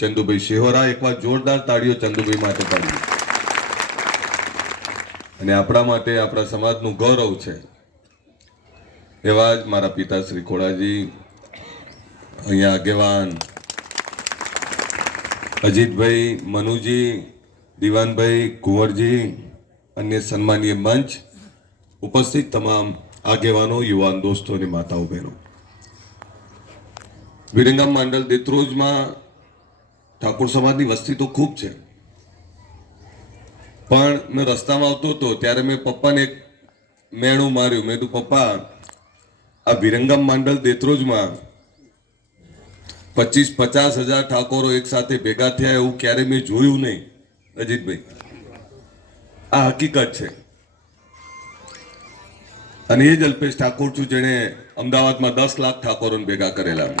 ચંદુભાઈ શેહોરા. એકવાર જોરદાર તાળીઓ ચંદુભાઈ માટે પાડીએ. અને આપણા માટે આપણા સમાજનું ગૌરવ છે એવા જ મારા પિતા શ્રી ખોડાજી, અહીંયા આગેવાન અજીતભાઈ, મનુજી, દિવાનભાઈ, કુંવરજી, અન્ય સન્માનીય મંચ ઉપસ્થિત તમામ આગેવાનો, યુવાન દોસ્તો અને માતાઓ બહેનો, વિરંગામ માંડલ દેત્રોજમાં ઠાકોર સમાજની વસ્તી તો ખૂબ છે, પણ મેં રસ્તામાં આવતો હતો ત્યારે મેં પપ્પાને એક મેણું માર્યું. મેં કીધું, પપ્પા, આ વિરંગામ માંડલ દેત્રોજમાં 25-50 હજાર ઠાકોરો એક સાથે ભેગા થયા એવું ક્યારે મેં જોયું નહીં. અજીતભાઈ, આ હકીકત છે. અને એ જ અલ્પેશ ઠાકોર છું જેણે અમદાવાદમાં 10 લાખ ઠાકોરોને ભેગા કરેલા.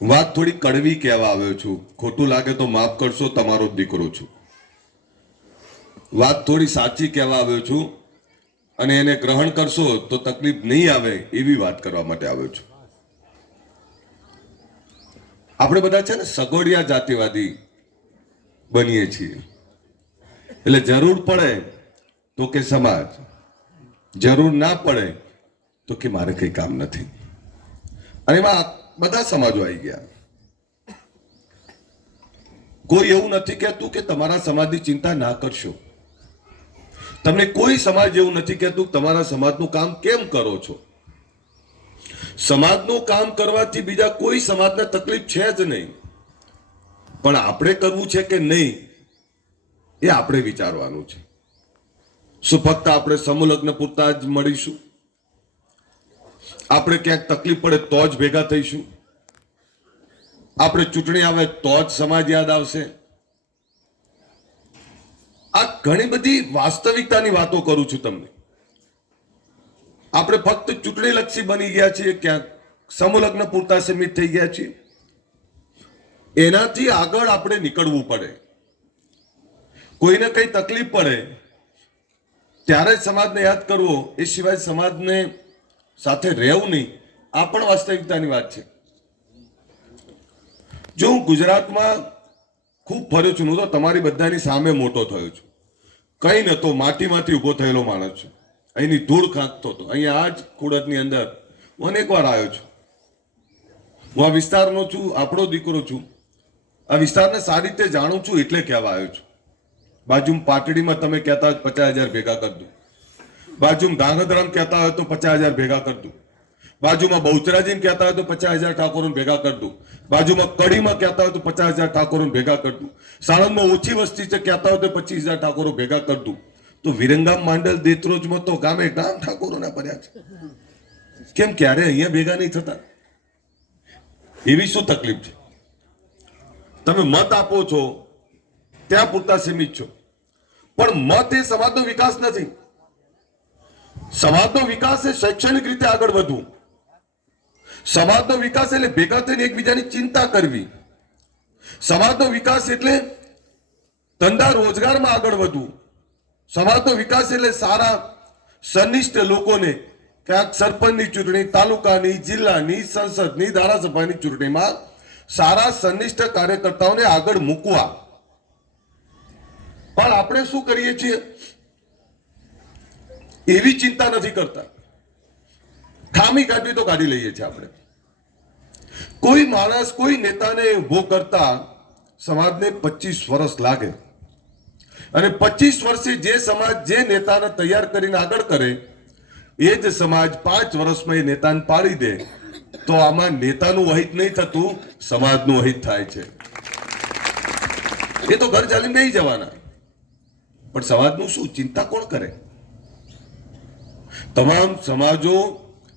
વાત થોડી કડવી કહેવા આવ્યો છું, ખોટું લાગે તો માફ કરશો, તમારો જ દીકરો છું. વાત થોડી સાચી કહેવા આવ્યો છું અને એને ગ્રહણ કરશો તો તકલીફ નહીં આવે એવી વાત કરવા માટે આવ્યો છું. આપણે બધા છે ને સગોડિયા જાતિવાદી બનીએ છીએ. એટલે જરૂર પડે તો કે સમાજ, જરૂર ના પડે તો કે મારે કઈ કામ નથી. અને એમાં બધા સમાજો આવી ગયા. કોઈ એવું નથી કહેતું કે તમારા સમાજની ચિંતા ના કરશો. તમને કોઈ સમાજ એવું નથી કહેતું તમારા સમાજનું કામ કેમ કરો છો. સમાજનું કામ કરવાથી બીજા કોઈ સમાજને તકલીફ છે જ નહીં, પણ આપણે કરવું છે કે નહીં એ આપણે વિચારવાનું છે. શું ફક્ત આપણે સમૂહ લગ્ન પૂરતા જ મળીશું? આપણે ક્યાંક તકલીફ પડે તો જ ભેગા થઈશું? આપણે ચૂંટણી આવે તો જ સમાજ યાદ આવશે? આ ઘણી બધી વાસ્તવિકતાની વાતો કરું છું તમને. આપણે ફક્ત ચૂંટણી લક્ષી બની ગયા છીએ, ક્યાંક સમૂહ લગ્ન પૂરતા સીમિત થઈ ગયા છીએ. એનાથી આગળ આપણે નીકળવું પડે. કોઈને કઈ તકલીફ પડે ત્યારે જ સમાજને યાદ કરવો, એ સિવાય સમાજને સાથે રહેવું નહીં. આ પણ વાસ્તવિકતાની વાત છે. જો હું ગુજરાતમાં ખૂબ ફર્યો છું, હું તો તમારી બધાની સામે મોટો થયો છું. કઈ નતો, માટીમાંથી ઊભો થયેલો માણસ છું. અહીંની ધૂળ ખાંકતો હતો. અહીંયા આ જ ખોડદની અંદર હું અનેકવાર આવ્યો છું. હું આ વિસ્તારનો છું, આપણો દીકરો છું. આ વિસ્તારને સારી રીતે જાણું છું એટલે કહેવા આવ્યો છું. બાજુમાં પાટડીમાં તમે કહેતા હોય 50,000 ભેગા કરી દઉં, બાજુમાં ધાંગધ્રામ કહેતા હોય તો 50,000 ભેગા કરી દઉં, બાજુમાં બહુચરાજીને કહેતા હોય તો 50,000 ઠાકોરોને ભેગા કરી દઉં, બાજુમાં કડીમાં કહેતા હોય તો 50,000 ઠાકોરોને ભેગા કરી દઉં, સાણંદમાં ઓછી વસ્તી છે કહેતા હોય તો 25,000 ઠાકોરો ભેગા કરી દઉં. તો વિરંગામ માંડલ દેત્રોજમાં તો ગામે ગામ ઠાકોરોના પડ્યા છે. કેમ ક્યારે અહીંયા ભેગા નહીં થતા? એવી શું તકલીફ છે? તમે મત આપો છો ત્યાં પૂરતા સીમિત છો, પણ મત એ સમાજનો વિકાસ નથી. સમાજનો વિકાસ એ શૈક્ષણિક રીતે આગળ વધવું. સમાજનો વિકાસ એટલે ભેગા થઈને એકબીજાની ચિંતા કરવી. સમાજનો વિકાસ એટલે ધંધા રોજગારમાં આગળ વધવું. સમાજનો વિકાસ એટલે સારા સનિષ્ઠ લોકોને ક્યાંક સરપંચની ચૂંટણી, તાલુકાની, જિલ્લાની, સંસદની, ધારાસભાની ચૂંટણીમાં સારા સનિષ્ઠ કાર્યકર્તાઓને આગળ મૂકવા. પણ આપણે શું કરીએ છીએ? એવી ચિંતા નથી કરતા. ખામી કાઢવી તો કાઢી લઈએ છીએ આપણે. કોઈ માણસ, કોઈ નેતાને ઉભો કરતા સમાજને 25 વર્ષ લાગે, અને 25 વર્ષે જે સમાજ જે નેતાને તૈયાર કરીને આગળ કરે એ જ સમાજ 5 વર્ષમાં એ નેતાને પાડી દે તો આમાં નેતાનું અહિત નહીં થતું, સમાજનું અહિત થાય છે. એ તો ઘર ચાલીને નહીં જવાના, પણ સમાજનું શું ચિંતા કોણ કરે? તમામ સમાજો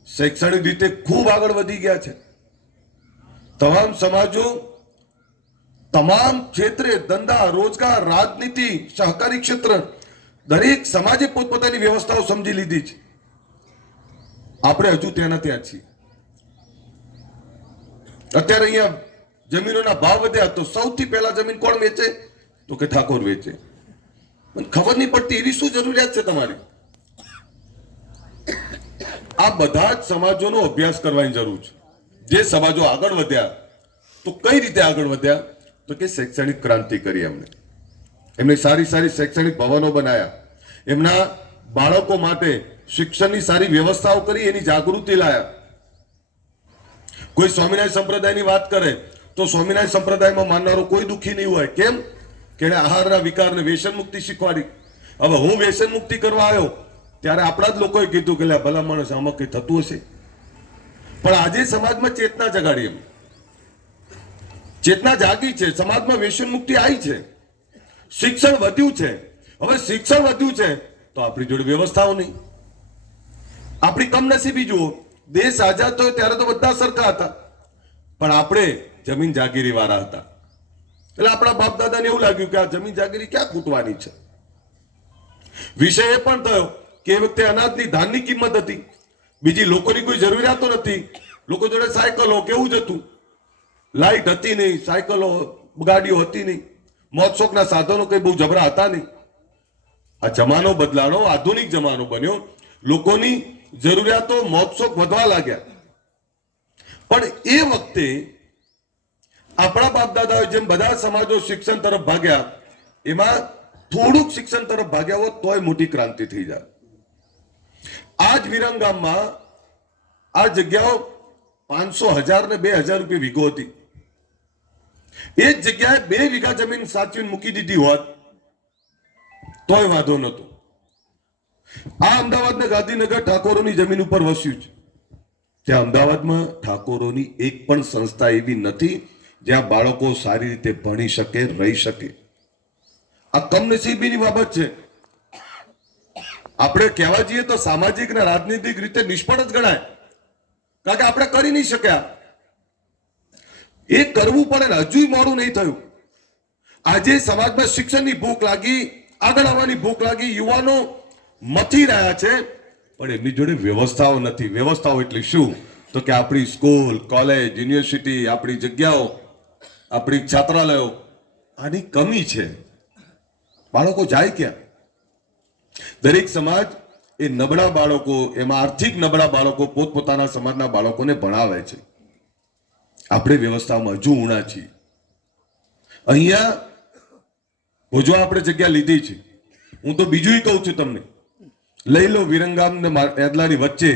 શૈક્ષણિક રીતે ખૂબ આગળ વધી ગયા છે. તમામ સમાજો તમામ ક્ષેત્રે, ધંધા, રોજગાર, રાજનીતિ, સહકારી ક્ષેત્ર, દરેક સમાજે પોતપોતાની વ્યવસ્થાઓ સમજી લીધી છે. આપણે હજુ ત્યાંના ત્યાં છીએ. અત્યારે અહીંયા જમીનોના ભાવ વધ્યા તો સૌથી પહેલા જમીન કોણ વેચે? તો કે ઠાકોર વેચે. ખબર નહીં પડતી એવી શું જરૂરિયાત છે તમારી? આ બધા જ સમાજોનો અભ્યાસ કરવાની જરૂર છે. જે સમાજો આગળ વધ્યા તો કઈ રીતે આગળ વધ્યા તો કે શૈક્ષણિક ક્રાંતિ કરી એમને સારી સારી શૈક્ષણિક ભવનો બનાવ્યા, એમના બાળકો માટે શિક્ષણની સારી વ્યવસ્થાઓ કરી, એની જાગૃતિ લાયા. કોઈ સ્વામિનારાયણ સંપ્રદાયની વાત કરે તો સ્વામિનારાયણ સંપ્રદાયમાં માનનારો કોઈ દુઃખી નહીં હોય. કેમ કે એને આહારના વિકારને વ્યસન મુક્તિ શીખવાડી. હવે હું વ્યસન મુક્તિ કરવા આવ્યો ત્યારે આપણા જ લોકોએ કીધું કે ભલા માણસ આમાં કઈ થતું હશે, પણ આજે સમાજમાં ચેતના જગાડી, એમ ચેતના જાગી છે, સમાજમાં વ્યસન મુક્તિ આવી છે, શિક્ષણ વધ્યું છે. હવે શિક્ષણ વધ્યું છે તો આપણી જોડે વ્યવસ્થાઓ નહીં. આપણી કમનસીબી જુઓ, દેશ આઝાદ થયો ત્યારે તો બધા સરખા હતા, પણ આપણે જમીન જાગીરી વાળા હતા. એટલે આપણા બાપ દાદાને એવું લાગ્યું કે આ જમીન જાગીરી ક્યાં ખૂટવાની છે. વિષય એ પણ થયો કે એ વખતે અનાજની ધાનની કિંમત હતી, બીજી લોકોની કોઈ જરૂરિયાતો નથી. લોકો જોડે સાયકલો કેવું જ હતું, લાઈટ હતી નહીં, સાયકલો ગાડીઓ હતી નહીં, મોજ શોખના સાધનો કઈ બહુ જબરા હતા નહીં. આ જમાનો બદલાનો, આધુનિક જમાનો બન્યો, લોકોની જરૂરિયાતો મોજ શોખ વધવા લાગ્યા. પણ એ વખતે આપણા બાપ દાદાઓ જેમ બધા સમાજો શિક્ષણ તરફ ભાગ્યા, એમાં થોડુંક શિક્ષણ તરફ ભાગ્યા હોત તોય મોટી ક્રાંતિ થઈ જાય. આ જ વિરમગામમાં આ જગ્યાઓ 500,000 ને 2,000 રૂપિયા વીઘો હતી. એ જ જગ્યાએ 2 વીઘા જમીન સાચવીને મૂકી દીધી હોત તોય વાંધો નતો. આ અમદાવાદ ને ગાંધીનગર ઠાકોરોની જમીન ઉપર વસ્યું છે. ત્યાં અમદાવાદમાં ઠાકોરોની એક પણ સંસ્થા એવી નથી જ્યાં બાળકો સારી રીતે ભણી શકે, રહી શકે. આ કમનસીબીની બાબત છે. આપણે કહેવા જઈએ તો સામાજિક અને રાજનીતિક રીતે નિષ્ફળ જ ગણાય, કારણ કે આપણે કરી નહીં શક્યા. એ કરવું પડે ને, હજુ મોડું નહીં થયું. આજે સમાજમાં શિક્ષણની ભૂખ લાગી, આગળ આવવાની ભૂખ લાગી, યુવાનો મથી રહ્યા છે, પણ એમની જોડે વ્યવસ્થાઓ નથી. વ્યવસ્થાઓ એટલે શું તો કે આપણી સ્કૂલ, કોલેજ, યુનિવર્સિટી, આપણી જગ્યાઓ, આપણી છાત્રાલયો, આની કમી છે. બાળકો જાય ક્યાં? દરેક સમાજ એ નબળા બાળકો, એમાં આર્થિક નબળા બાળકો પોતપોતાના સમાજના બાળકોને ભણાવે છે. આપણે વ્યવસ્થામાં હજુ ઊણા છીએ. અહીંયા ભોજવા આપણે જગ્યા લીધી છે. હું તો બીજું કહું છું તમને, લઈ લો વિરમગામ ને એદલાની વચ્ચે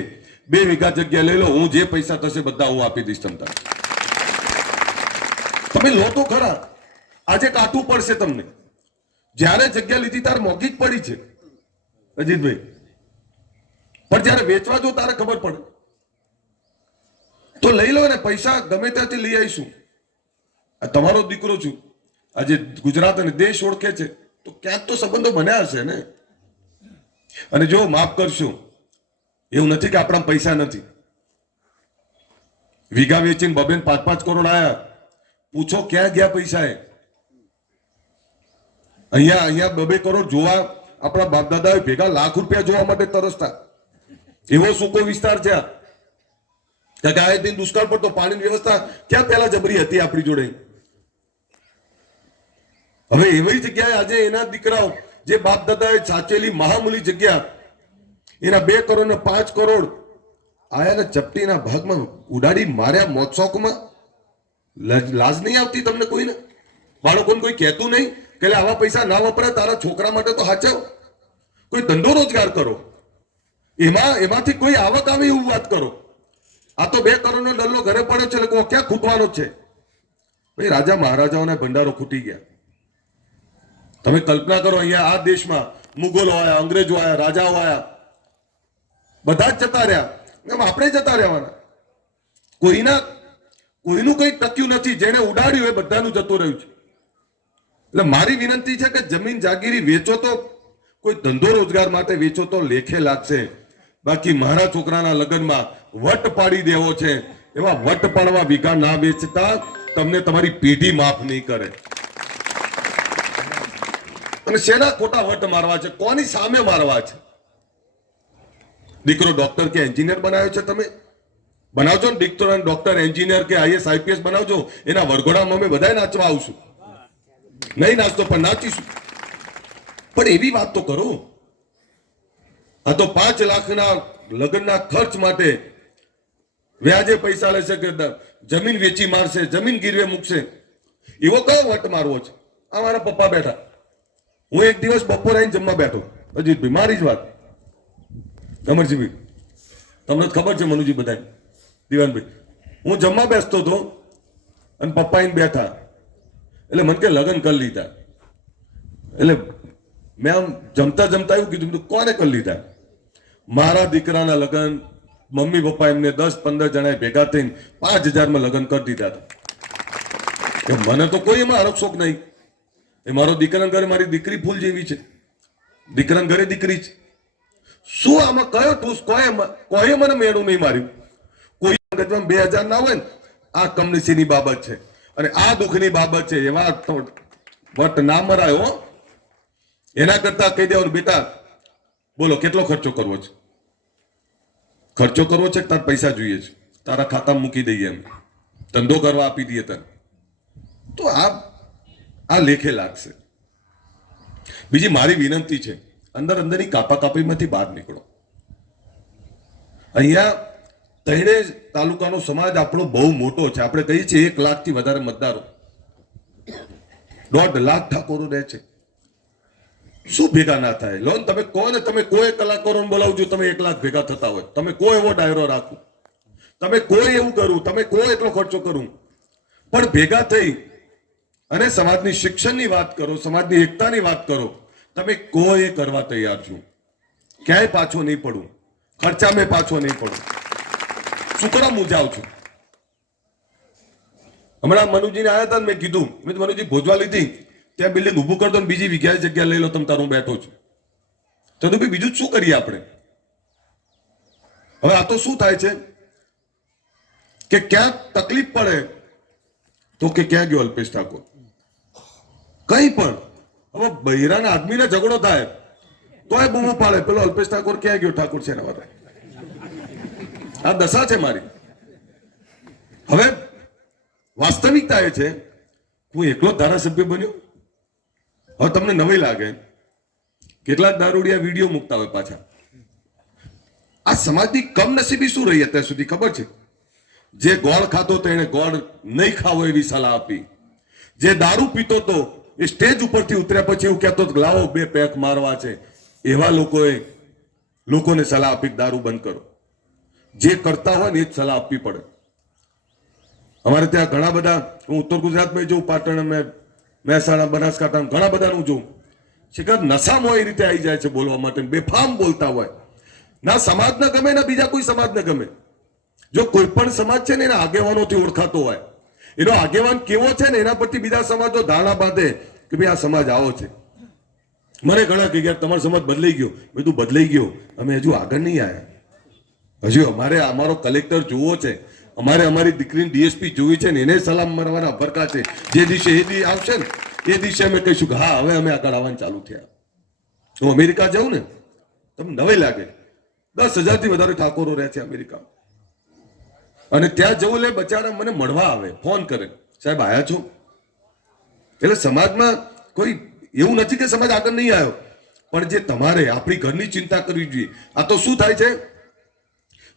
2 વીઘા જગ્યા લઈ લો, હું જે પૈસા થશે બધા હું આપી દઈશ તમને. તમે લો તો ખરા. આજે કાઠું પડશે તમને. જ્યારે જગ્યા લીધી ત્યારે મોંઘી જ પડી છે અજીતભાઈ, પણ જ્યારે વેચવા જો તારે ખબર પડે. તો લઈ લો ને, પૈસા ગમે ત્યાંથી લઈ આવીશું. આ તમારો દીકરો છું, આજે ગુજરાત અને દેશ ઓળખે છે તો ક્યાંક તો સંબંધો બન્યા હશે ને. અને જો માફ કરશો, એવું નથી કે આપણા પૈસા નથી. વીઘા વેચીને 2-5 કરોડ આયા, પૂછો ક્યાં ગયા પૈસા? એ અહીંયા 2 કરોડ જોવા આપણા બાપ દાદાએ ભેગા લાખ રૂપિયા જોવા માટે તરસતા. એવો સૂકો વિસ્તાર છે. આ દિન દુષ્કાળ પડતો, પાણીની વ્યવસ્થા ક્યાં પહેલા જબરી હતી આપણી જોડે. હવે એવી જગ્યાએ આજે એના દીકરાઓ જે બાપ દાદાએ સાચેલી મહામૂલી જગ્યા, એના 2 કરોડ ને 5 કરોડ આયા ને ચપટીના ભાગમાં ઉડાડી માર્યા મોજશોખમાં. લાજ નહીં આવતી તમને કોઈને? બાળકોને કોઈ કહેતું નહીં કે આવા પૈસા ના વપરાય, તારા છોકરા માટે તો સાચવ, કોઈ ધંધો રોજગાર કરો, એમાંથી કોઈ આવક આવે એવું વાત કરો. આ તો 2 કરોડનો ડલ્લો ઘરે પડ્યો છે, લોકો ક્યાં ખૂટવાનો છે? ભાઈ રાજા મહારાજાઓના ભંડારો ખૂટી ગયા. તમે કલ્પના કરો, અહીંયા આ દેશમાં મુગલો આયા, અંગ્રેજો આયા, રાજાઓ આયા, બધા જ જતા રહ્યા, એમ આપણે જતા રહેવાના. કોઈનું કઈ ટક્યું નથી. જેને ઉડાડ્યું એ બધાનું જતું રહ્યું છે. એટલે મારી વિનંતી છે કે જમીન જાગીરી વેચો તો કોઈ ધંધો રોજગાર માટે વેચો તો લેખે લાગશે. બાકી મારા છોકરાના લગ્નમાં વટ પાડી દેવો છે, એવા વટ પાડવા વીઘા ના વેચતા તમને તમારી પેઢી માફ નહીં કરે. અને શેના ખોટા વટ મારવા છે? કોની સામે મારવા છે? દીકરો ડોક્ટર કે એન્જિનિયર બનાવ્યો છે, તમે બનાવજો ને. દીકરો ડોક્ટર, એન્જિનિયર કે IAS IPS બનાવજો. એના વરઘોડામાં અમે બધા નાચવા આવશું. નહીં નાચતો પણ નાચીશું. પણ એવી વાત તો કરો. આ તો 5 લાખના લગ્નના ખર્ચ માટે વ્યાજે પૈસા લેશે કે જમીન વેચી મારશે, જમીન ગીરવે મૂકશે. એવો કયો વટ મારવો છે? આ મારા પપ્પા બેઠા, હું એક દિવસ બપોરે આવીને જમવા બેઠો, અજીતભાઈ મારી જ વાત, અમરજીભાઈ તમને ખબર છે, મનુજી બધા દિવાનભાઈ, હું જમવા બેસતો હતો અને પપ્પા આવીને બેઠા, એટલે મને કે લગ્ન કરી લીધા. એટલે મેં આમ જમતા જમતા એવું કીધું, કોને કરી લીધા? મારા દીકરાના લગ્ન મમ્મી પપ્પા એમને 10-15 જણાએ ભેગા થઈને 5,000માં લગ્ન કરી દીધા હતા. મને તો કોઈ એમાં હરખ શોખ નહીં. એ મારો દીકરાના ઘરે મારી દીકરી ફૂલ જેવી છે, દીકરાના ઘરે દીકરી છે. શું આમાં કયો ઠૂસ? કોઈ મને મેળું નહીં માર્યું. કોઈ 2000 ના હોય ને, આ કમનસીની બાબત છે અને આ દુઃખની બાબત છે. એવા વટ ના મરાયો. એના કરતા કહી દેવાનું, બેટા બોલો કેટલો ખર્ચો કરવો છે? ખર્ચો કરવો છે કે તાર પૈસા જોઈએ છે? તારા ખાતામાં મૂકી દઈએ, એમ ધંધો કરવા આપી દઈએ તને, તો આ લેખે લાગશે. બીજી મારી વિનંતી છે, અંદરની કાપાકાપીમાંથી બહાર નીકળો. અહીંયા તૈણે તાલુકાનો સમાજ આપણો બહુ મોટો છે. આપણે કહીએ છીએ 1 લાખથી વધારે મતદારો, 1.5 લાખ ઠાકોરો રહે છે. શું ભેગા ના થાય? લોન તમે કહો ને, તમે કોઈ કલાકારોને બોલાવજો, તમે 1 લાખ ભેગા થતા હોય, તમે કોઈ એવો ડાયરો રાખો, તમે કોઈ એવું કરું, તમે કોઈ એટલો ખર્ચો કરું, પણ ભેગા થઈ અને સમાજની શિક્ષણની વાત કરો, સમાજની એકતાની વાત કરો, તમે કોઈ કરવા તૈયાર છો. ક્યાંય પાછો નહીં પડું, ખર્ચામાં પાછો નહીં પડું. શું કરવા મૂંઝાવ છું? હમણાં મનુજીને આવ્યા હતા, મેં કીધું, મનુજી ભોજવા લીધી, ત્યાં બિલ્ડિંગ ઊભું કરી દો ને બીજી જગ્યાએ જગ્યા લઈ લો, તમ તારું બેઠો છું. તો ભાઈ બીજું શું કરીએ આપણે? હવે આ તો શું થાય છે કે ક્યાંક તકલીફ પડે તો કે ક્યાં ગયો અલ્પેશ ઠાકોર? કઈ પણ હવે બૈરાના આદમીને ઝઘડો થાય તો એ બૂમો પાડે, પેલો અલ્પેશ ઠાકોર ક્યાં ગયો? ઠાકોર છે ને વારે. આ દશા છે મારી. હવે વાસ્તવિકતા એ છે, હું એકલો ધારાસભ્ય બન્યો. હવે તમને નવી લાગે, કેટલાક દારૂડિયા વિડીયો મૂકતા હોય પાછા. આ સમાજની કમનસીબી શું રહી અત્યાર સુધી ખબર છે? જે ગોળ ખાતો તો એને ગોળ નહીં ખાવો એવી સલાહ આપી. જે દારૂ પીતો તો એ સ્ટેજ ઉપરથી ઉતર્યા પછી એવું કહેતો લાવો 2 પેક મારવા છે. એવા લોકોને સલાહ આપી દારૂ બંધ કરો. જે કરતા હોય ને એ જ સલાહ આપવી પડે. અમારે ત્યાં ઘણા બધા, હું ઉત્તર ગુજરાતમાં જોઉં, પાટણ, મહેસાણા, બનાસકાંઠા, ઘણા બધાનું જોઉં, શિખર નશામાં એ રીતે આવી જાય છે બોલવા માટે, બેફામ બોલતા હોય. ના સમાજ ને ગમે ના બીજા કોઈ સમાજ ને ગમે. જો કોઈ પણ સમાજ છે ને એના આગેવાનોથી ઓળખાતો હોય, એનો આગેવાન કેવો છે ને એના પરથી બીજા સમાજો ધારણા બાંધે કે ભાઈ આ સમાજ આવો છે. મને ઘણા કહી ગયા તમારો સમાજ બદલાઈ ગયો. મેં તું બદલાઈ ગયો, અમે હજુ આગળ નહીં આવ્યા. હજુ અમારો કલેક્ટર જોવો છે, અમારી દીકરીની ડીએસપી જોવી છે ને એને સલામ મારવાના ભરકા છે. જે દિવસે આવશે ને એ દિવસે અમે કહીશું કે હા હવે અમે આગળ આવવાનું ચાલુ થયા. હું અમેરિકા જાઉં ને, તમને નવાઈ લાગે, 10,000થી વધારે ઠાકોરો રહે છે અમેરિકા. અને ત્યાં જવું એટલે બચારા મને મળવા આવે, ફોન કરે, સાહેબ આયા છો? એટલે સમાજમાં કોઈ એવું નથી કે સમાજ આગળ નહીં આવ્યો, પણ જે તમારે આપણી ઘરની ચિંતા કરવી જોઈએ. આ તો શું થાય છે,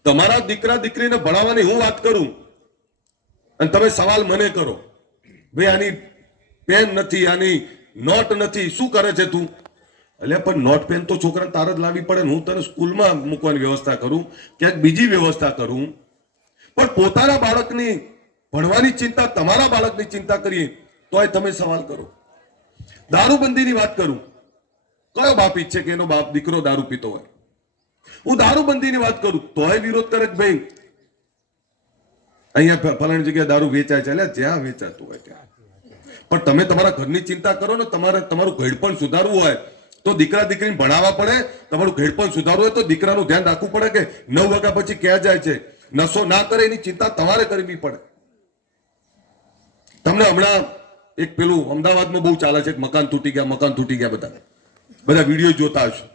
તમારા દીકરા દીકરીને ભણાવવાની હું વાત કરું અને તમે સવાલ મને કરો, ભાઈ આની પેન નથી, આની નોટ નથી, શું કરે છે તું? એટલે પણ નોટ પેન તો છોકરાને તાર જ લાવવી પડે ને. હું તને સ્કૂલમાં મૂકવાની વ્યવસ્થા કરું, ક્યાંક બીજી વ્યવસ્થા કરું, પણ પોતાના બાળકની ભણવાની ચિંતા, તમારા બાળકની ચિંતા કરીએ તોય તમે સવાલ કરો. દારૂબંધીની વાત કરું, કયો બાપ ઈચ્છે કે એનો બાપ દીકરો દારૂ પીતો હોય? હું દારૂબંધીની વાત કરું તોય વિરોધ કરે કે ભાઈ અહીંયા ફલાણી જગ્યાએ દારૂ વેચાય છે. એટલે જ્યાં વેચાતું હોય ત્યાં. પણ તમે તમારા ઘરની ચિંતા કરો ને. તમારું ઘડપણ સુધારવું હોય તો દીકરા દીકરીને ભણાવવા પડે. તમારું ઘડપણ સુધારવું હોય તો દીકરાનું ધ્યાન રાખવું પડે કે 9 વાગ્યા પછી ક્યાં જાય છે. નશો ના કરે એની ચિંતા તમારે કરવી પડે. તમને હમણાં એક પેલું અમદાવાદમાં બહુ ચાલે છે, મકાન તૂટી ગયા, બધા વિડીયો જોતા હશો.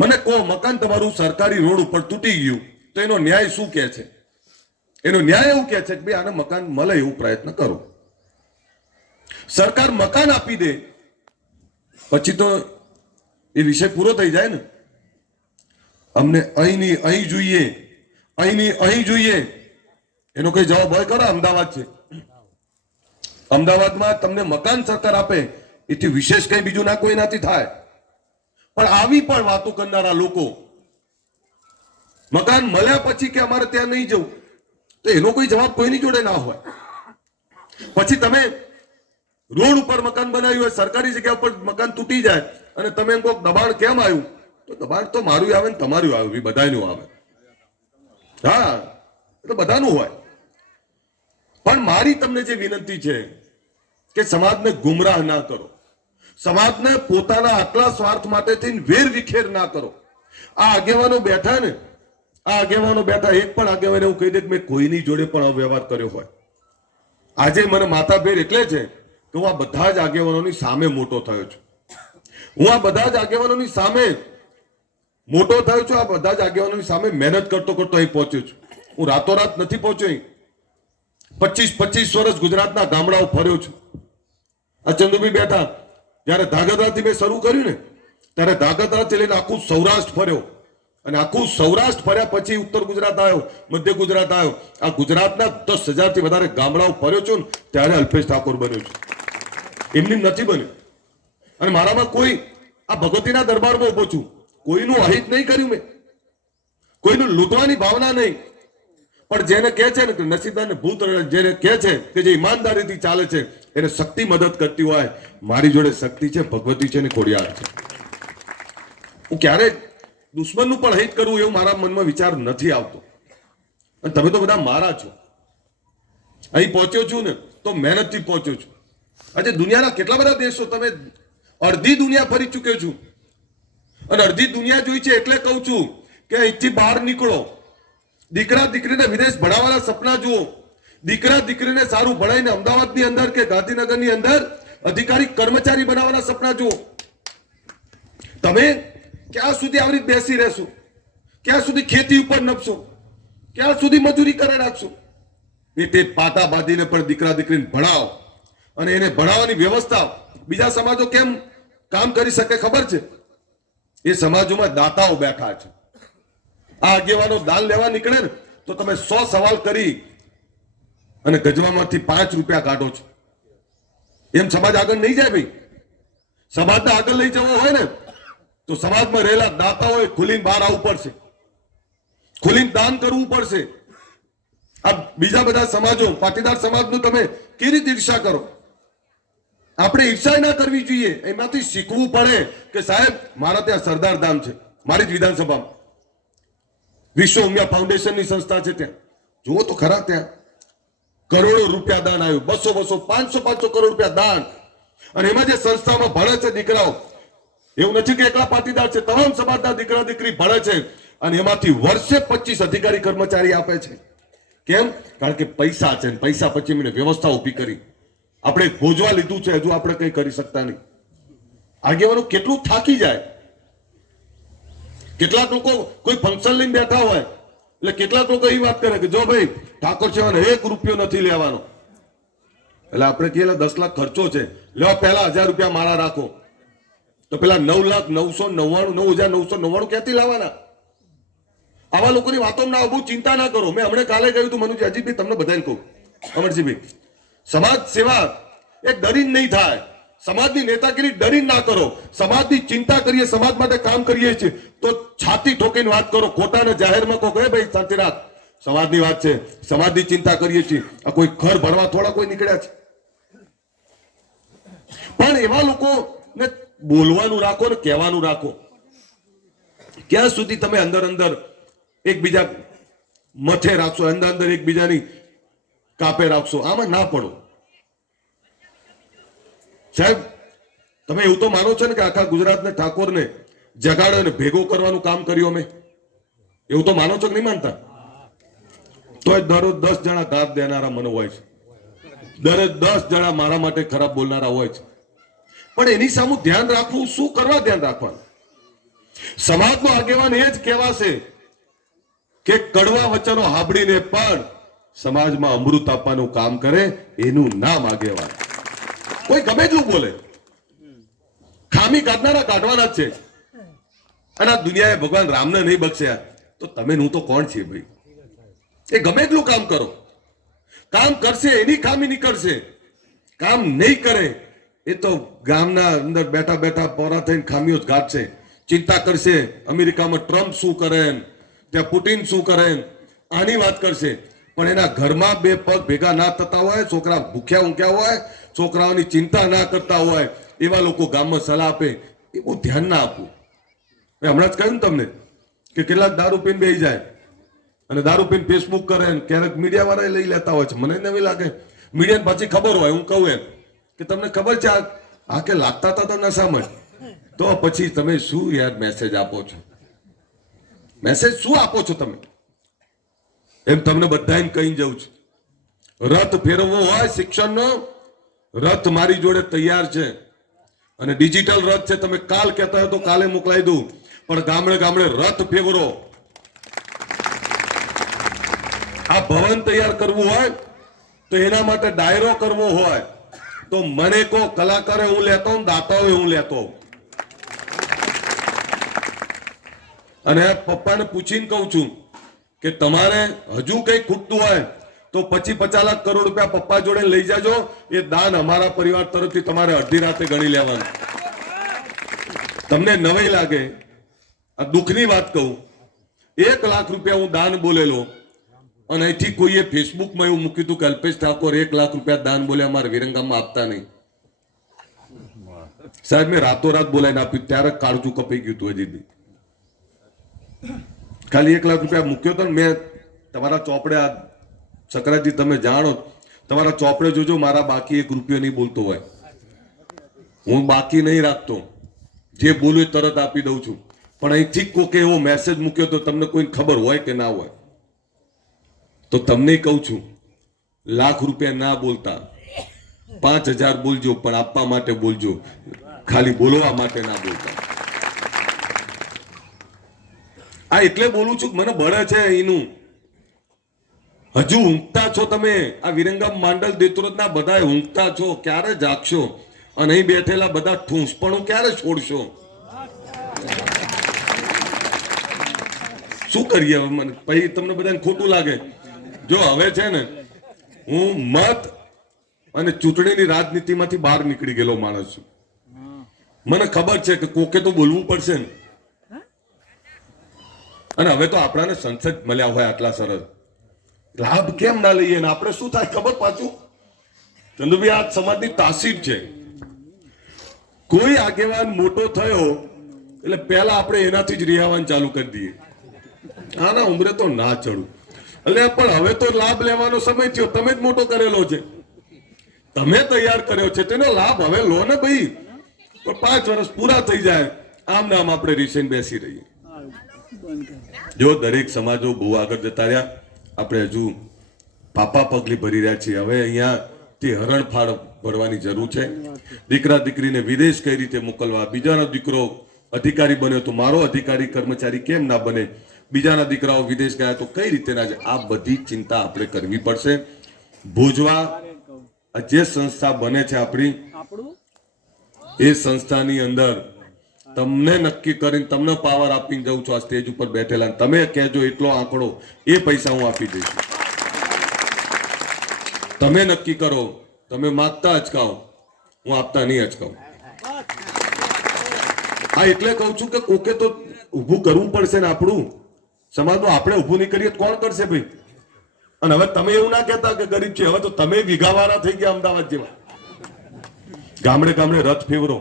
મને કહો, મકાન તમારું સરકારી રોડ ઉપર તૂટી ગયું તો એનો ન્યાય શું કહે છે? એનો ન્યાય એવું કહે છે કે ભાઈ આને મકાન મળે એવું પ્રયત્ન કરો. સરકાર મકાન આપી દે પછી તો એ વિષય પૂરો થઈ જાય ને. અમને અહીં જોઈએ, અહીં જોઈએ એનો કઈ જવાબ હોય ખરો? અમદાવાદ છે, અમદાવાદમાં તમને મકાન સરકાર આપે એથી વિશેષ કઈ બીજું ના કોઈ નાથી થાય. પણ આવી પણ વાતો કરનારા લોકો મકાન મળ્યા પછી કે અમારે ત્યાં નહીં જવું, તો એનો કોઈ જવાબ કોઈની જોડે ના હોય. પછી તમે રોડ ઉપર મકાન બનાવ્યું હોય, સરકારી જગ્યા ઉપર મકાન તૂટી જાય અને તમે એમ કહો દબાણ કેમ આવ્યું, તો દબાણ તો મારું આવે ને તમારું આવે, બધાનું આવે. હા, એ તો બધાનું હોય. પણ મારી તમને જે વિનંતી છે કે સમાજને ગુમરાહ ના કરો, સમાજને પોતાના આટલા સ્વાર્થ માટેથી વેર વિખેર ના કરો. આ આગેવાનો બેઠા ને, આ આગેવાનો બેઠા, એક પણ આગેવાને એવું કહી દે કે મેં કોઈની જોડે પણ અવ્યવહાર કર્યો હોય. આજે મને માથાભેર એટલે છે કે હું આ બધા જ આગેવાનોની સામે મોટો થયો છું. હું આ બધા જ આગેવાનોની સામે મોટો થયો છું. આ બધા જ આગેવાનોની સામે મહેનત કરતો કરતો અહીં પહોંચ્યો છું. હું રાતોરાત નથી પહોંચ્યો. અહીં 25 વર્ષ ગુજરાતના ગામડાઓ ફર્યો છું. આ ચંદુભાઈ બેઠા, જયારે ધાગધ્રાથી મેં શરૂ કર્યું ને ત્યારે ધાગધ્રાથી લઈને આખું સૌરાષ્ટ્ર ફર્યો, અને આખું સૌરાષ્ટ્ર ફર્યા પછી ઉત્તર ગુજરાત આવ્યો, મધ્ય ગુજરાત આવ્યો. આ ગુજરાતના 10,000 થી વધારે ગામડાઓ ફર્યો છું ને ત્યારે અલ્પેશ ઠાકોર બન્યો છું. એમની નથી બન્યું. અને મારામાં કોઈ આ ભગવતીના દરબારમાં ઉભો છું, કોઈનું અહિત નહીં કર્યું મેં, કોઈનું લૂંટવાની ભાવના નહીં. પણ જેને કહે છે ને કે નસીબદારને ભૂત, જેને કહે છે કે જે ઈમાનદારીથી ચાલે છે એને શક્તિ મદદ કરતી હોય. મારી જોડે શક્તિ છે, ભગવતી છે ને ખોડિયાર છે. હું ક્યારેક દુશ્મનનું પણ હિત કરવું એવું મારા મનમાં વિચાર નથી આવતો. અને તમે તો બધા મારા છો. અહીં પહોંચ્યો છું ને તો મહેનતથી પહોંચ્યો છું. આજે દુનિયાના કેટલા બધા દેશો, તમે અડધી દુનિયા ફરી ચૂક્યો છું, અને અડધી દુનિયા જોઈ છે એટલે કહું છું કે અહીંથી બહાર નીકળો. દીકરા દીકરીને વિદેશ ભણાવવાના સપના જુઓ. દીકરા દીકરીને સારું ભણાવીને અમદાવાદની અંદર કે ગાંધીનગરની અંદર અધિકારી કર્મચારી બનાવવાના સપના જુઓ. તમે ક્યાં સુધી આવી રીતે બેસી રહેશો? ક્યાં સુધી ખેતી ઉપર નપશો? ક્યાં સુધી મજૂરી કરે રાખશો? તે પાટા બાંધીને પણ દીકરા દીકરીને ભણાવો. અને એને ભણાવવાની વ્યવસ્થા બીજા સમાજો કેમ કામ કરી શકે ખબર છે? એ સમાજોમાં દાતાઓ બેઠા છે. આ આગેવાનો દાન લેવા નીકળે ને તો તમે 100 સવાલ કરી અને ગજવામાંથી 5 રૂપિયા કાઢો છો. એમ સમાજ આગળ નહીં જાય ભાઈ. સમાજને આગળ લઈ જવો હોય ને તો સમાજમાં રહેલા દાતાઓએ ખુલીને બહાર આવવું પડશે, ખુલીને દાન કરવું પડશે. આ બીજા બધા સમાજો, પાટીદાર સમાજનું તમે કેવી રીતે ઈર્ષા કરો? આપણે ઈર્ષા ના કરવી જોઈએ. એમાંથી શીખવું પડે કે સાહેબ મારા ત્યાં સરદાર ધામ છે, મારી જ વિધાનસભામાં વિશ્વ ઉમિયા ફાઉન્ડેશનની સંસ્થા છે. ત્યાં જુઓ તો ખરા, ત્યાં કરોડો રૂપિયા દાન આવ્યું, 200 500 કરોડ રૂપિયા દાન. અને એમાં જે સંસ્થામાં ભણે છે દીકરાઓ, એવું નથી કે એકલા પાટીદાર છે, તમામ સમાજના દીકરા દીકરી ભણે છે. અને એમાંથી વર્ષે 25 અધિકારી કર્મચારી આપે છે. કેમ? કારણ કે પૈસા છે, પૈસા પછી મને વ્યવસ્થા ઉભી કરી. આપણે ભોજવા લીધું છે, હજુ આપણે કઈ કરી શકતા નહીં. આગેવાનો કેટલું થાકી જાય. કેટલાક લોકો કોઈ ફંક્શન લઈને બેઠા હોય એટલે કેટલાક લોકો એ વાત કરે કે જો ભાઈ ઠાકોર સેવાને 1 રૂપિયો નથી લેવાનો. એટલે આપણે કહીએ 10 લાખ ખર્ચો છે, લેવા પહેલા 1000 રૂપિયા મારા રાખો. તો પેલા 9,999,999 ક્યાંથી લાવવાના? આવા લોકોની વાતો ના બહુ ચિંતા ના કરો. મેં હમણાં કાલે કહ્યું હતું મનુજી, અજીતભાઈ તમને બધાને કહું, અમરજીભાઈ, સમાજ સેવા એ ડરીને નહીં થાય. સમાજની નેતાગીરી ડરીને ના કરો. સમાજની ચિંતા કરીએ, સમાજ માટે કામ કરીએ છીએ તો છાતી ઠોકીને વાત કરો. ખોટાને જાહેરમાં કહો કે ભાઈ શાંતિ રાખ, સમાજની વાત છે, સમાજની ચિંતા કરીએ છીએ. આ કોઈ ઘર ભરવા થોડા કોઈ નીકળ્યા છે? પણ એવા લોકોને બોલવાનું રાખો ને કહેવાનું રાખો. ક્યાં સુધી તમે અંદર અંદર એકબીજા મથે રાખશો, અંદર અંદર એકબીજાની કાપે રાખશો? આમાં ના પડો સાહેબ. તમે એવું તો માનો છો ને કે આખા ગુજરાતને ઠાકોરને જગાડો અને ભેગો કરવાનું કામ કર્યું અમે? એવું તો માનો છો કે નહીં માનતા? તો દરરોજ 10 જણા ઘાત દેનારા મને હોય છે, દરરોજ 10 જણા મારા માટે ખરાબ બોલનારા હોય છે. પણ એની સામે ધ્યાન રાખવું, શું કરવા ધ્યાન રાખવાનું? સમાજનો આગેવાન એ જ કહેવાશે કે કડવા વચનો સાંભળીને પણ સમાજમાં અમૃત આપવાનું કામ કરે, એનું નામ આગેવાન. કોઈ ગમે એટલું બોલે, ખામી કાઢનારા કાઢવાના જ છે. અને આ દુનિયાએ ભગવાન રામને નહીં બક્ષ્યા તો તમે હું તો કોણ છીએ ભાઈ? એ ગમે એટલું કામ કરો, કામ કરશે એની ખામી નીકળશે, કામ નહીં કરે એ તો ગામના અંદર બેઠા બેઠા પોરા થઈને ખામીઓ જ ગાંઠશે. ચિંતા કરશે અમેરિકામાં ટ્રમ્પ શું કરે, ત્યાં પુટિન શું કરે, આની વાત કરશે. પણ એના ઘરમાં બે પગ ભેગા ના થતા હોય, છોકરા ભૂખ્યા ઊંઘ્યા હોય, છોકરાઓની ચિંતા ના કરતા હોય, એવા લોકો ગામમાં સલાહ આપે એ બહુ ધ્યાન ના આપવું. મેં હમણાં જ કહ્યું ને તમને કે કેટલાક દારૂ પીને બેસી જાય અને દારૂ પીને ફેસબુક કરે, ક્યારેક મીડિયા વાળા લઈ લેતા હોય છે. મને નવી લાગે મીડિયાને પાછી ખબર હોય, હું કહું એમ કે તમને ખબર છે આ કે લાગતા હતા તો નશામાં, તો પછી તમે શું યાર મેસેજ આપો છો? મેસેજ શું આપો છો તમે? એમ તમને બધાને કહી જવું છે, રથ ફેરવવો હોય શિક્ષણનો, રથ મારી જોડે તૈયાર છે અને ડિજિટલ રથ છે. તમે કાલ કહેતા હોય તો કાલે મોકલાઈ દઉં, પણ ગામડે ગામડે રથ ફેરવો. આ ભવન તૈયાર કરવું હોય તો એના માટે ડાયરો કરવો હોય તો મને કહો, કલાકારે હું લેતો હોઉં, દાતાઓ હું લેતો હોઉં. અને પપ્પાને પૂછીને કહું છું કે તમારે હજુ કઈ ખૂટતું હોય તો 25-50 લાખ કરોડ રૂપિયા પપ્પા જોડે લઈ જાજો. એ દાન અમારા પરિવાર તરફથી તમારે અડધી રાતે ગણી લેવાનું. તમને નવાઈ લાગે, આ દુઃખની વાત કહું, 1 લાખ રૂપિયા હું દાન બોલેલો અને અહીંથી કોઈએ ફેસબુકમાં એવું મૂક્યું હતું કે અલ્પેશ ઠાકોર 1 લાખ રૂપિયા દાન બોલ્યા, અમારે વિરંગામમાં આપતા નહીં. સાહેબ મેં રાતોરાત બોલાઈને આપ્યું, ત્યારે કાળજું કપાઈ ગયું હતું. હજી ખાલી 1 લાખ રૂપિયા મૂક્યો હતો ને મેં. તમારા ચોપડે આ સકરાજી તમે જાણો, તમારા ચોપડે જોજો, મારા બાકી 1 રૂપિયો નહીં બોલતો હોય. હું બાકી નહીં રાખતો, જે બોલું તરત આપી દઉં છું. પણ અહીંથી કોકે એવો મેસેજ મૂક્યો તો તમને કોઈ ખબર હોય કે ના હોય, તો તમને કહું છું, 1 લાખ રૂપિયા ના બોલતા 5000 બોલજો, પણ આપવા માટે બોલજો, ખાલી બોલવા માટે ના બોલતા. આ એટલે બોલું છું, મને બળે છે એનું. હજુ ઊંઘતા છો તમે, આ વિરંગામ માંડલ દેત્રોદના બધા ઊંઘતા છો. ક્યારે જાગશો? અને અહીં બેઠેલા બધા ઠૂંસપણું ક્યારે છોડશો? શું કરીએ હવે? મને પછી તમને બધાને ખોટું લાગે. જો હવે છે ને, હું મત અને ચૂંટણીની રાજનીતિમાંથી બહાર નીકળી ગયેલો માણસ છું. મને ખબર છે કે કોકે તો બોલવું પડશે ને. અને હવે તો આપણાને સંસદ મળ્યા હોય આટલા સરસ, લાભ કેમ ના લઈએ? ને આપણે શું થાય ખબર? પાછું ચંદુભાઈ, આ સમાજની તાસીર છે. કોઈ આગેવાન મોટો થયો એટલે પહેલા આપણે એનાથી જ રિહાવાનું ચાલુ કરી દઈએ. આના ઉંમરે તો ના ચડું. એટલે પણ હવે તો લાભ લેવાનો સમય થયો. તમે જ મોટો કરેલો છે, તમે તૈયાર કર્યો છે, તેનો લાભ હવે લો ને ભાઈ. પણ 5 વર્ષ પૂરા થઈ જાય, આમ નામ આપણે રીસેન બેસી રહીએ. જો દરેક સમાજો બહુ આગળ જતા રહ્યા, આપણે હજુ પાપા પગલી ભરી રહ્યા છીએ. હવે અહીંયા તે હરણફાળ ભરવાની જરૂર છે. દીકરા દીકરીને વિદેશ કઈ રીતે મોકલવા? બીજાનો દીકરો અધિકારી બન્યો તો મારો અધિકારી કર્મચારી કેમ ના બને? બીજાના દીકરાઓ વિદેશ ગયા તો કઈ રીતે ના જાય? આ બધી ચિંતા આપણે કરવી પડશે. ભોજવા જે સંસ્થા બને છે આપણી, એ સંસ્થાની અંદર તમને નક્કી કરીને તમને પાવર આપીને જઉં છું આ સ્ટેજ ઉપર બેઠેલા. તમે કહેજો એટલો આંકડો, એ પૈસા હું આપી દઈશ. તમે નક્કી કરો, તમે માગતા અચકાવો, હું આપતા નહીં અચકાવું. હા, એટલે કહું છું કે કોકે તો ઊભું કરવું પડશે ને. આપણું સમાજનું આપણે ઊભું નહીં કરીએ કોણ કરશે ભાઈ? અને હવે તમે એવું ના કહેતા કે ગરીબ છે, હવે તો તમે વિઘાવાળા થઈ ગયા અમદાવાદ જેવા. ગામડે ગામડે રથ ફેરવો.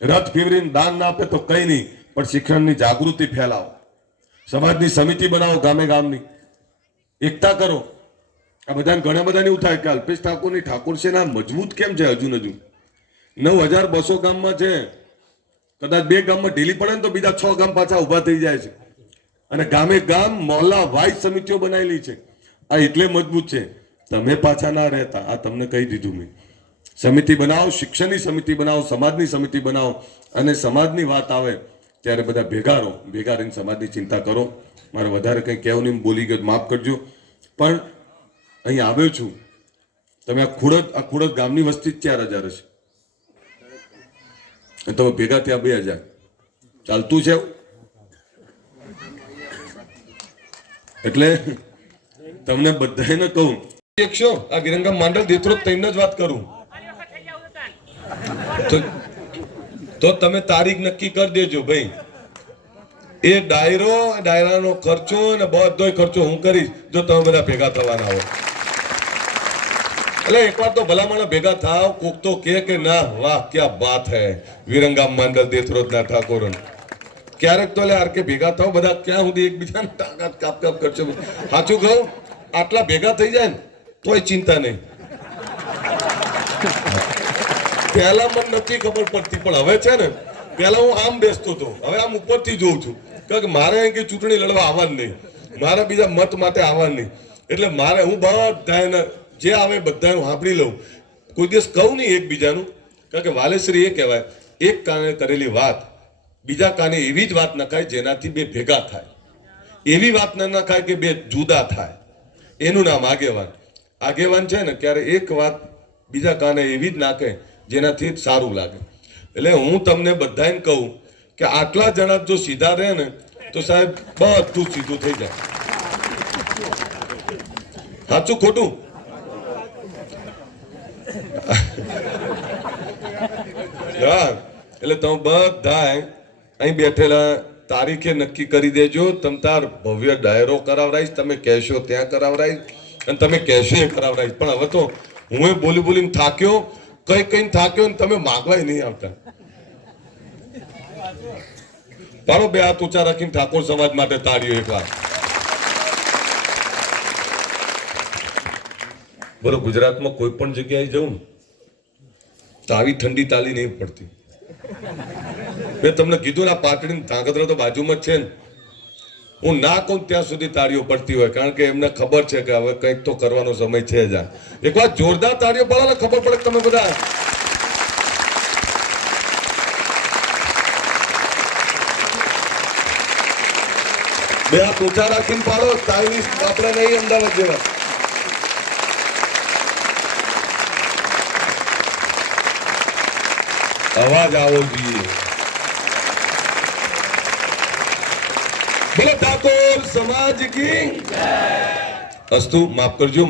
રથ ફેરવીને દાન ના આપે તો કઈ નહીં, પણ શિક્ષણની જાગૃતિ ફેલાવો. સમાજની સમિતિ બનાવો, ગામે ગામની એકતા કરો. આ બધાને ઘણા બધાને એવું થાય કે અલ્પેશ ઠાકોરની ઠાકોર સેના મજબૂત કેમ છે? હજુ 9200 ગામમાં છે. કદાચ 2 ગામમાં ઢીલી પડે ને તો બીજા 6 ગામ પાછા ઉભા થઈ જાય છે. અને ગામે ગામ મોહલ્લા વાઇઝ સમિતિઓ બનાવેલી છે. આ એટલે મજબૂત છે. તમે પાછા ના રહેતા, આ તમને કહી દીધું મેં. સમિતિ બનાવો, શિક્ષણની સમિતિ બનાવો, સમાજની સમિતિ બનાવો, અને સમાજની વાત આવે ત્યારે બધા ભેગા રહો. ભેગા રહીને સમાજની ચિંતા કરો. મારે વધારે કંઈ કહેવું નહીં, બોલી ગયો માફ કરજો. પણ અહીં આવ્યો છું, તમે આ ખુડદ ગામની વસ્તી 4000 હશે, અને તમે ભેગા ત્યાં 2000. ચાલતું છે. એટલે તમને બધાને કહું એક શું આ વિરંગામ માંડલ દેથરો તઈને જ વાત કરું તો તમે તારીખ નક્કી કરી દેજો ભાઈ. એ ડાયરાનો ખર્ચો અને બધો ખર્ચો હું કરીશ જો તમે બધા ભેગા થવાના હો. એટલે એકવાર તો ભલામણ ભેગા થાવ, કોક તો કે ના વાહ ક્યાં બાત હે વિરંગામ માંડલ દેથરોજના ઠાકોર. ક્યારેક તો લે કે ભેગા થાવ બધા ક્યાં સુધી એકબીજાને તાકાત કાપ કરશો. સાચું કહું, આટલા ભેગા થઈ જાય ને તોય ચિંતા નહીં. પહેલા મને નથી ખબર પડતી પણ હવે છે ને, પહેલા હું આમ બેસતો હતો, હવે આમ ઉપરથી જોઉં છું. કારણ કે મારે કે ચૂંટણી લડવા આવવાનું નહીં, મારા બીજા મત માટે આવવાનું નહીં. એટલે મારે હું બધાને જે આવે બધાને સાંભળી લઉં. કોઈ દિવસ કહું નહીં એકબીજાનું. કારણ કે વાલેશ્રી એ કહેવાય, એક કાને કરેલી વાત બીજા કાને એવી જ વાત નખાય જેનાથી બે ભેગા થાય. એવી વાત ન નખાય કે બે જુદા થાય. એનું નામ આગેવાન. આગેવાન છે ને ક્યારે એક વાત બીજા કાને એવી જ નાખે જેનાથી સારું લાગે. એટલે હું તમને બધાને કહું કે આટલા જણા જો સીધા રહે ને તો સાહેબ બધું સીધું થઈ જાય. સાચું ખોટું? હા, એટલે તમે બધા અહીં બેઠેલા તારીખે નક્કી કરી દેજો. તમ તાર ભવ્ય ડાયરો કરાવરાઈશ, તમે કહેશો ત્યાં કરાવરાઈશ અને તમે કહેશો એ કરાવરાઈશ. પણ હવે તો હું બોલીને થાક્યો, કઈ થાક્યો ને તમે માગવાય નહીં આવતા. પાડો બે હાથ ઊંચા રાખીને ઠાકોર સમાજ માટે તાળીઓ એકવાર. બોલો, ગુજરાતમાં કોઈ પણ જગ્યાએ જવું ને તો આવી ઠંડી તાલી નહીં પડતી. મેં તમને કીધું ને, પાટડી ધાંગધ્રા તો બાજુમાં જ છે ને. હું ના કહું ત્યાં સુધી તાળીઓ પડતી હોય, કારણ કે એમને ખબર છે કે હવે કંઈક તો કરવાનો સમય છે જ. એક વાર જોરદાર તાળીઓ પડે ને ખબર પડે તમે બધા. બે હાથ ઊંચા રાખીને પાડો. તાવીસ આપણે નહીં અમદાવાદ જેવા. અવાજ આવો જોઈએ. બોલો ઠાકોર સમાજ કી અસ્તુ. માફ કરજો.